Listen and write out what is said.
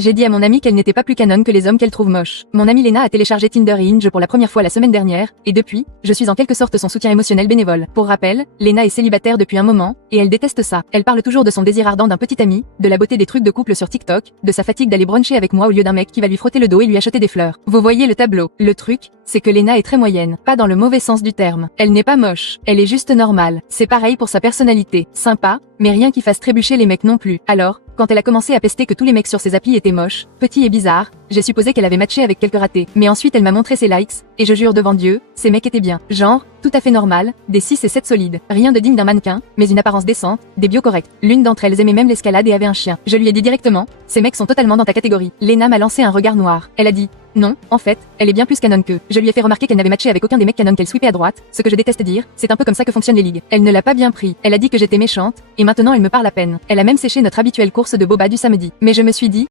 J'ai dit à mon amie qu'elle n'était pas plus canon que les hommes qu'elle trouve moches. Mon amie Lena a téléchargé Tinder et Hinge pour la première fois la semaine dernière, et depuis, je suis en quelque sorte son soutien émotionnel bénévole. Pour rappel, Lena est célibataire depuis un moment, et elle déteste ça. Elle parle toujours de son désir ardent d'un petit ami, de la beauté des trucs de couple sur TikTok, de sa fatigue d'aller bruncher avec moi au lieu d'un mec qui va lui frotter le dos et lui acheter des fleurs. Vous voyez le tableau. Le truc, c'est que Lena est très moyenne, pas dans le mauvais sens du terme. Elle n'est pas moche, elle est juste normale. C'est pareil pour sa personnalité. Sympa, mais rien qui fasse trébucher les mecs non plus. Alors, quand elle a commencé à pester que tous les mecs sur ses applis étaient moches, petits et bizarres, j'ai supposé qu'elle avait matché avec quelques ratés. Mais ensuite elle m'a montré ses likes, et je jure devant Dieu, ces mecs étaient bien. Genre, tout à fait normal, des 6 et 7 solides. Rien de digne d'un mannequin, mais une apparence décente, des bios corrects. L'une d'entre elles aimait même l'escalade et avait un chien. Je lui ai dit directement, ces mecs sont totalement dans ta catégorie. Lena m'a lancé un regard noir. Elle a dit, non, en fait, elle est bien plus canon qu'eux. Je lui ai fait remarquer qu'elle n'avait matché avec aucun des mecs canon qu'elle sweepait à droite, ce que je déteste dire, c'est un peu comme ça que fonctionnent les ligues. Elle ne l'a pas bien pris. Elle a dit que j'étais méchante, et maintenant elle me parle à peine. Elle a même séché notre habituelle course de boba du samedi. Mais je me suis dit,